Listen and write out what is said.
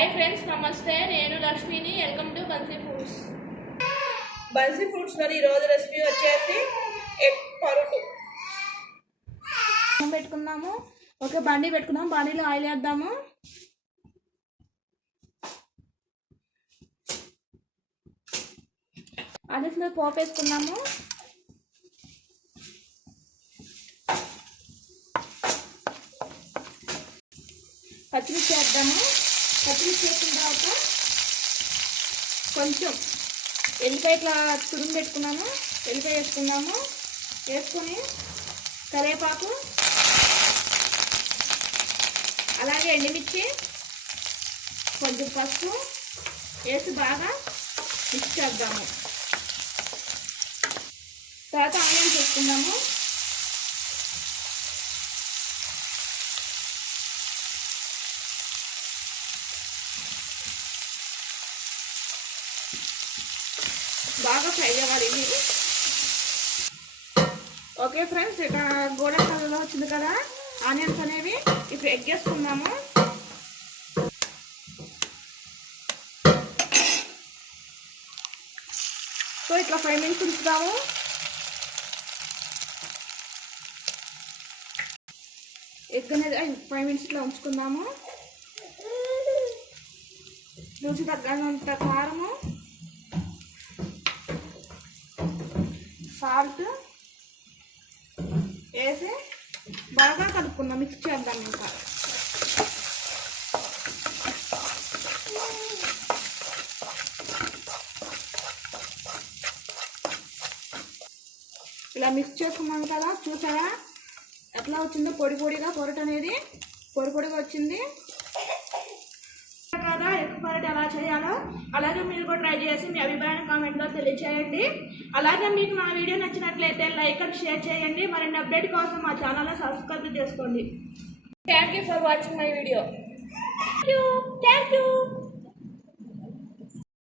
Hi friends नमस्ते నేను లక్ష్మిని వెల్కమ్ టు బన్సీ ఫుడ్స్ లో ఈ రోజు రెసిపీ వచ్చేసి ఎగ్ పరోటా పెట్టుకున్నాము. ఓకే బండి పెట్టుకున్నాం. బండిలో ఆయిల్ వేద్దాము. అదిలో పోపు వేసుకున్నాము. పచ్చిమిర్చి వేద్దాము. పచ్చిమిర్చి వేసిన తర్వాత కొంచెం ఎల్లిపాయ ఇట్లా తురుము పెట్టుకున్నాము. ఎల్లిపాయ వేసుకున్నాము. వేసుకొని కరివేపాకు అలాగే ఎండుమిర్చి కొంచెం పసుపు వేసి బాగా మిక్స్ చేద్దాము. తర్వాత ఆనియన్స్ వేసుకుందాము. బాగా ఫ్రై అవ్వాలి ఇది. ఓకే ఫ్రెండ్స్, ఇక గోల్డెన్ కలర్లో వచ్చింది కదా ఆనియన్స్ అనేవి. ఇప్పుడు ఎగ్ వేసుకుందాము. సో ఇట్లా 5 minutes ఉంచుదాము. ఎగ్ అనేది 5 minutes ఇట్లా ఉంచుకుందాము. రుచి తగ్గనంత కారము, సాల్ట్ వేసి బాగా కలుపుకుందాం. మిక్స్ చేద్దాం. ఇంకా ఇలా మిక్స్ చేసుకున్నాం కదా, చూసారా ఎట్లా వచ్చిందో? పొడి పొడిగా పొరటు అనేది పొడి పొడిగా వచ్చింది కదా. ఎగ్ పరోటా ఎలా చేయాలో అలాగే మీరు కూడా ట్రై చేసి మీ అభిప్రాయాన్ని కామెంట్లో తెలియజేయండి. అలాగే మీకు నా వీడియో నచ్చినట్లయితే లైక్ అండ్ షేర్ చేయండి. మరిన్ని అప్డేట్ కోసం మా ఛానల్ని సబ్స్క్రైబ్ చేసుకోండి. Thank you for watching my video. Thank you.